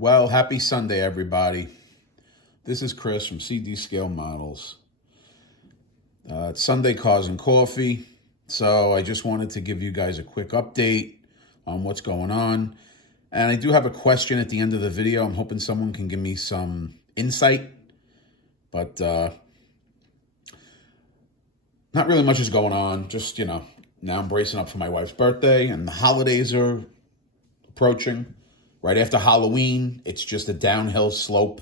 Well, happy Sunday, everybody. This is Chris from CD Scale Models. It's Sunday Cars and Coffee, so I just wanted to give you guys a quick update on what's going on. And I do have a question at the end of the video. I'm hoping someone can give me some insight, but not really much is going on. Just, now I'm bracing up for my wife's birthday, and the holidays are approaching. Right after Halloween, it's just a downhill slope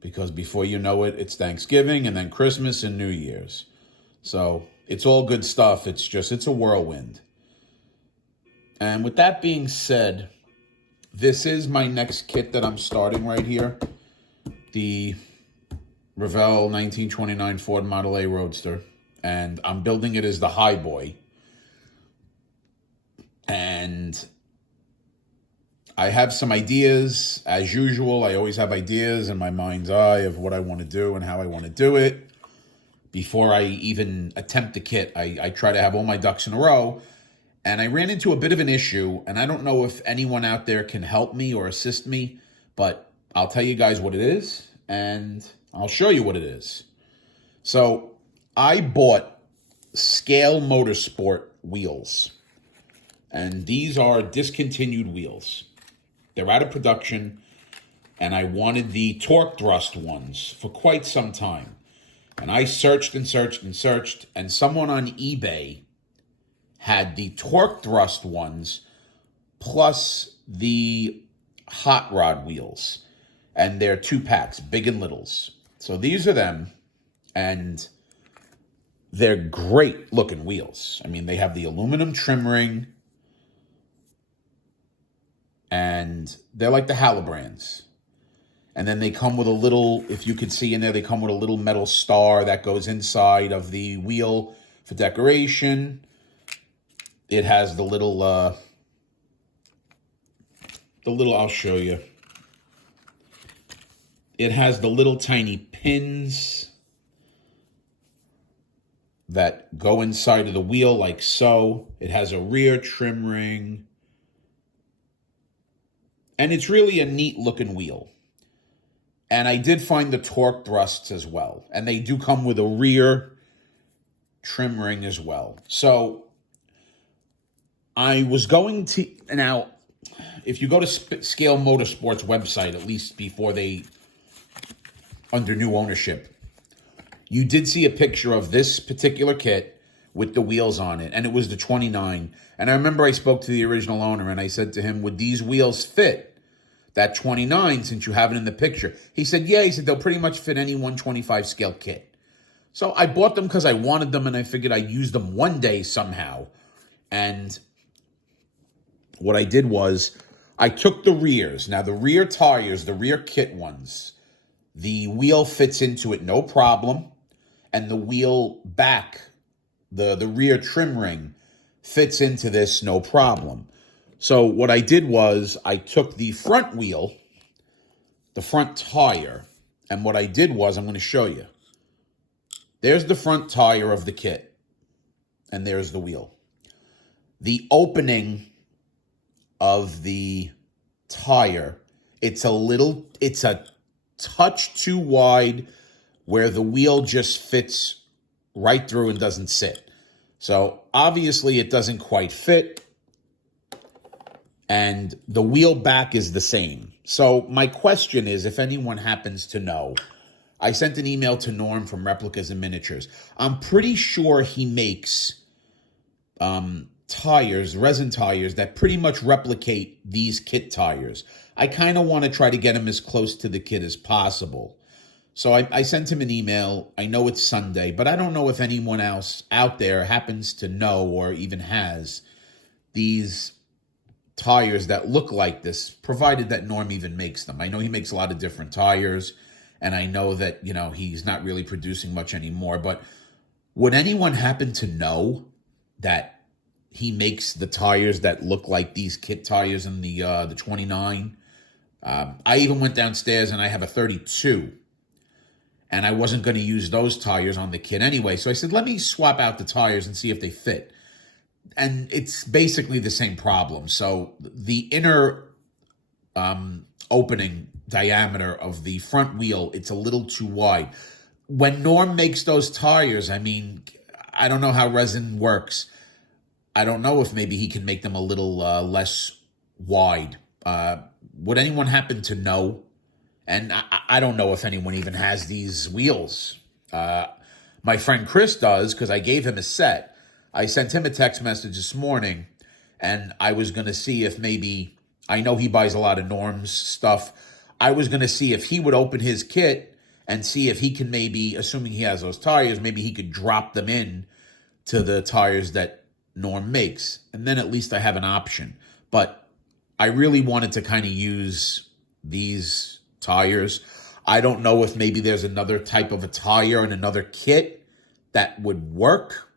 because before you know it, it's Thanksgiving and then Christmas and New Year's. So it's all good stuff. It's a whirlwind. And with that being said, this is my next kit that I'm starting right here. The Revell 1929 Ford Model A Roadster. And I'm building it as the High Boy. And I have some ideas. As usual, I always have ideas in my mind's eye of what I want to do and how I want to do it. Before I even attempt the kit, I try to have all my ducks in a row. And I ran into a bit of an issue, and I don't know if anyone out there can help me or assist me, but I'll tell you guys what it is, and I'll show you what it is. So I bought Scale Motorsport wheels, and these are discontinued wheels. They're out of production, and I wanted the torque thrust ones for quite some time. And I searched and searched and searched, and someone on eBay had the torque thrust ones plus the hot rod wheels. And they're 2-packs, big and littles. So these are them, and they're great looking wheels. I mean, they have the aluminum trim ring, and they're like the Halibrands. And then they come with a little, if you could see in there, they come with a little metal star that goes inside of the wheel for decoration. It has the little, I'll show you. It has the little tiny pins that go inside of the wheel like so. It has a rear trim ring. And it's really a neat looking wheel. And I did find the torque thrusts as well. And they do come with a rear trim ring as well. So I was going to, now, if you go to Scale Motorsport's website, at least before they, under new ownership, you did see a picture of this particular kit with the wheels on it. And it was the 29. And I remember I spoke to the original owner and I said to him, would these wheels fit that 29 since you have it in the picture? He said, yeah. He said, they'll pretty much fit any 125 scale kit. So I bought them because I wanted them and I figured I'd use them one day somehow. And what I did was I took the rears. Now the rear tires, the rear kit ones, the wheel fits into it no problem. And the wheel back, the rear trim ring fits into this no problem. So what I did was I took the front wheel, the front tire, and what I did was, I'm going to show you. There's the front tire of the kit, and there's the wheel. The opening of the tire, it's a touch too wide where the wheel just fits right through and doesn't sit. So obviously it doesn't quite fit. And the wheel back is the same. So my question is, if anyone happens to know, I sent an email to Norm from Replicas and Miniatures. I'm pretty sure he makes tires, resin tires, that pretty much replicate these kit tires. I kind of want to try to get him as close to the kit as possible. So I sent him an email. I know it's Sunday, but I don't know if anyone else out there happens to know or even has these tires that look like this, provided that Norm even makes them. I know he makes a lot of different tires, and I know that, he's not really producing much anymore, but would anyone happen to know that he makes the tires that look like these kit tires in the 29? I even went downstairs and I have a 32, and I wasn't going to use those tires on the kit anyway, so I said, let me swap out the tires and see if they fit. And it's basically the same problem. So the inner opening diameter of the front wheel. It's a little too wide. When Norm makes those tires, I mean, I don't know how resin works. I don't know if maybe he can make them a little less wide. Would anyone happen to know? And I don't know if anyone even has these wheels. My friend Chris does, because I gave him a set. I sent him a text message this morning, and I was going to see if maybe, I know he buys a lot of Norm's stuff. I was going to see if he would open his kit and see if he can maybe, assuming he has those tires, maybe he could drop them in to the tires that Norm makes. And then at least I have an option. But I really wanted to kind of use these tires. I don't know if maybe there's another type of a tire and another kit that would work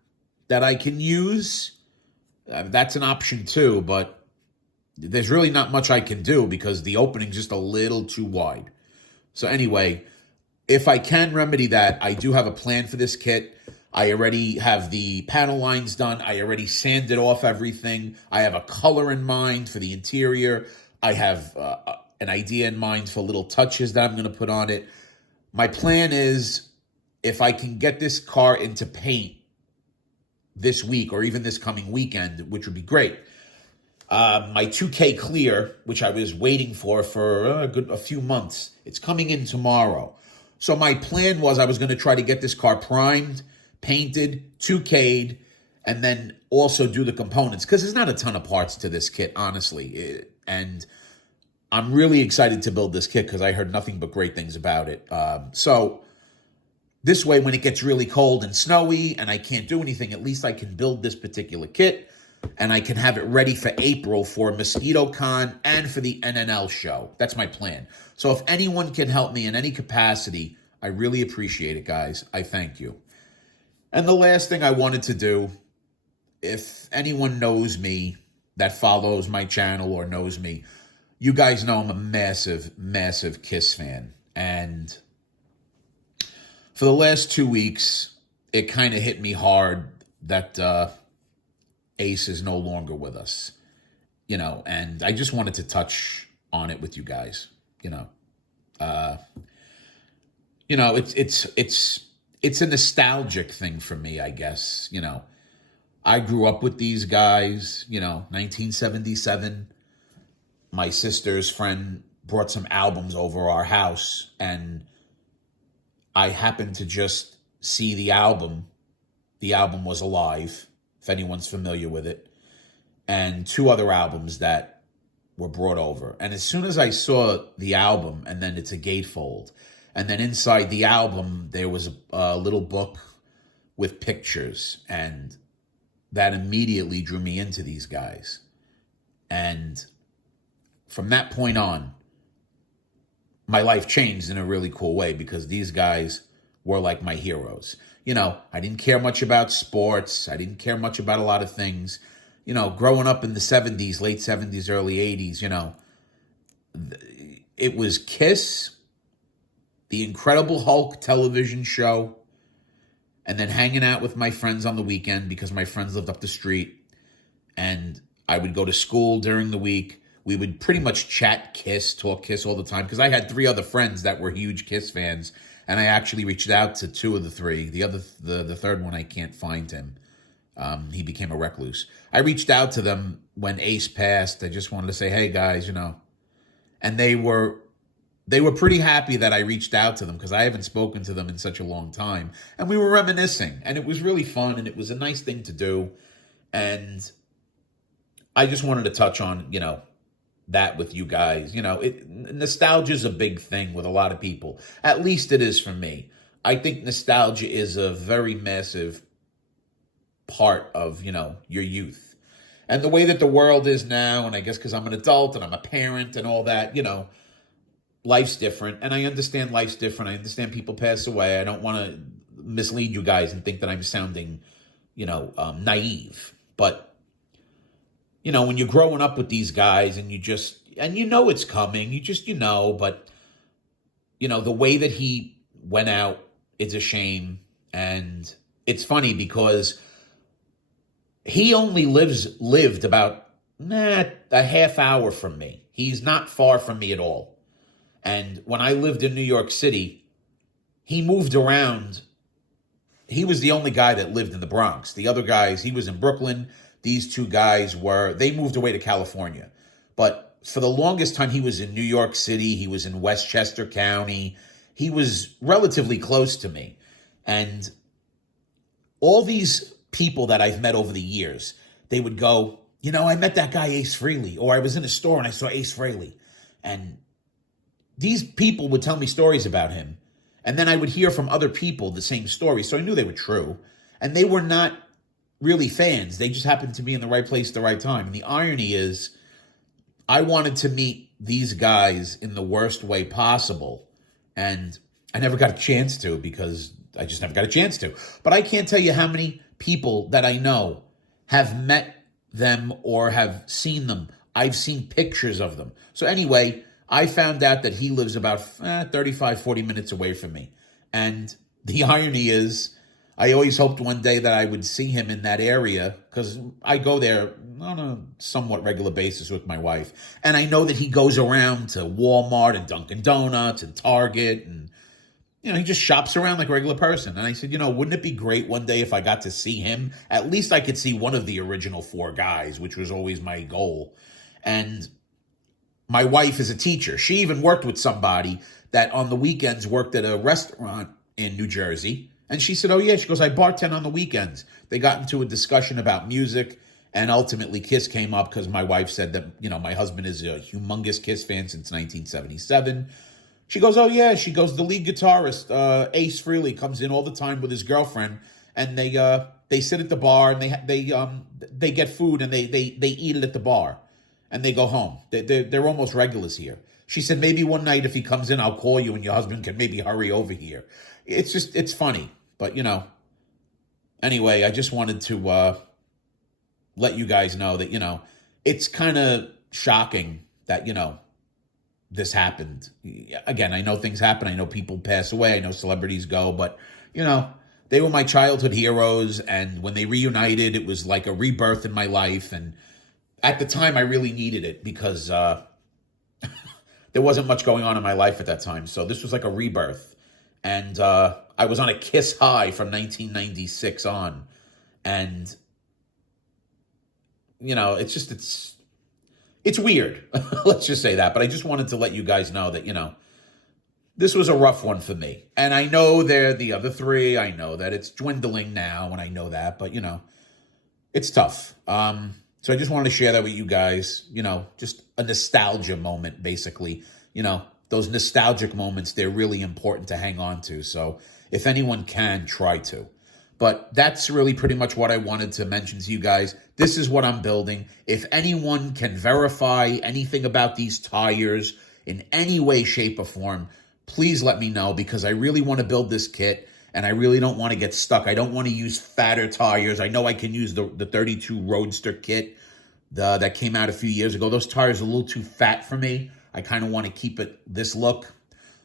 that I can use. That's an option too, but there's really not much I can do because the opening's just a little too wide. So anyway, if I can remedy that, I do have a plan for this kit. I already have the panel lines done. I already sanded off everything. I have a color in mind for the interior. I have an idea in mind for little touches that I'm going to put on it. My plan is, if I can get this car into paint this week or even this coming weekend, which would be great. My 2K Clear, which I was waiting for a few months, it's coming in tomorrow. So my plan was I was going to try to get this car primed, painted, 2K'd, and then also do the components, because there's not a ton of parts to this kit, honestly. And I'm really excited to build this kit because I heard nothing but great things about it. So this way, when it gets really cold and snowy and I can't do anything, at least I can build this particular kit and I can have it ready for April for MosquitoCon and for the NNL show. That's my plan. So if anyone can help me in any capacity, I really appreciate it, guys. I thank you. And the last thing I wanted to do, if anyone knows me that follows my channel or knows me, you guys know I'm a massive, massive Kiss fan. And for the last 2 weeks, it kind of hit me hard that Ace is no longer with us, and I just wanted to touch on it with you guys. It's a nostalgic thing for me, I guess. I grew up with these guys, 1977. My sister's friend brought some albums over our house, and I happened to just see the album. The album was Alive, if anyone's familiar with it, and 2 other albums that were brought over. And as soon as I saw the album, and then it's a gatefold, and then inside the album, there was a little book with pictures, and that immediately drew me into these guys. And from that point on, my life changed in a really cool way because these guys were like my heroes. I didn't care much about sports. I didn't care much about a lot of things. Growing up in the 70s, late 70s, early 80s, it was Kiss, the Incredible Hulk television show, and then hanging out with my friends on the weekend because my friends lived up the street. And I would go to school during the week. We would pretty much chat Kiss, talk Kiss all the time because I had 3 other friends that were huge Kiss fans. And I actually reached out to 2 of the 3. The third one, I can't find him. He became a recluse. I reached out to them when Ace passed. I just wanted to say, hey guys, and they were pretty happy that I reached out to them because I haven't spoken to them in such a long time. And we were reminiscing, and it was really fun, and it was a nice thing to do. And I just wanted to touch on, that with you guys. Nostalgia is a big thing with a lot of people. At least it is for me. I think nostalgia is a very massive part of, your youth. And the way that the world is now, and I guess because I'm an adult and I'm a parent and all that, life's different. And I understand life's different. I understand people pass away. I don't want to mislead you guys and think that I'm sounding, naive. But when you're growing up with these guys and it's coming, but, the way that he went out, it's a shame. And it's funny because he only lived about a half hour from me. He's not far from me at all. And when I lived in New York City, he moved around. He was the only guy that lived in the Bronx. The other guys, he was in Brooklyn. These two guys they moved away to California. But for the longest time, he was in New York City. He was in Westchester County. He was relatively close to me. And all these people that I've met over the years, they would go, I met that guy Ace Frehley, or I was in a store and I saw Ace Frehley. And these people would tell me stories about him. And then I would hear from other people the same story. So I knew they were true. And they were not really fans. They just happened to be in the right place at the right time. And the irony is, I wanted to meet these guys in the worst way possible. And I never got a chance to, because I just never got a chance to. But I can't tell you how many people that I know have met them or have seen them. I've seen pictures of them. So anyway, I found out that he lives about 35, 40 minutes away from me. And the irony is, I always hoped one day that I would see him in that area, because I go there on a somewhat regular basis with my wife. And I know that he goes around to Walmart and Dunkin' Donuts and Target, and he just shops around like a regular person. And I said, wouldn't it be great one day if I got to see him? At least I could see one of the original four guys, which was always my goal. And my wife is a teacher. She even worked with somebody that on the weekends worked at a restaurant in New Jersey. And she said, oh yeah, she goes, I bartend on the weekends. They got into a discussion about music, and ultimately Kiss came up because my wife said that, my husband is a humongous Kiss fan since 1977. She goes, oh yeah, she goes, the lead guitarist, Ace Frehley, comes in all the time with his girlfriend, and they sit at the bar, and they get food, and they eat it at the bar, and they go home. They're almost regulars here. She said, maybe one night if he comes in, I'll call you and your husband can maybe hurry over here. It's funny. But, anyway, I just wanted to let you guys know that, it's kind of shocking that, this happened. Again, I know things happen. I know people pass away. I know celebrities go. But, they were my childhood heroes. And when they reunited, it was like a rebirth in my life. And at the time, I really needed it because there wasn't much going on in my life at that time. So this was like a rebirth. And I was on a Kiss high from 1996 on. And, it's weird. Let's just say that. But I just wanted to let you guys know that, this was a rough one for me. And I know they're the other three. I know that it's dwindling now, and I know that. But, it's tough. So I just wanted to share that with you guys. Just a nostalgia moment, basically. Those nostalgic moments, they're really important to hang on to. So if anyone can, try to. But that's really pretty much what I wanted to mention to you guys. This is what I'm building. If anyone can verify anything about these tires in any way, shape, or form, please let me know, because I really want to build this kit and I really don't want to get stuck. I don't want to use fatter tires. I know I can use the 32 Roadster kit that came out a few years ago. Those tires are a little too fat for me. I kind of want to keep it this look.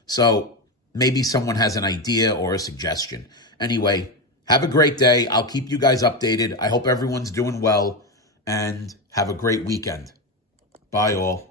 So maybe someone has an idea or a suggestion. Anyway, have a great day. I'll keep you guys updated. I hope everyone's doing well, and have a great weekend. Bye all.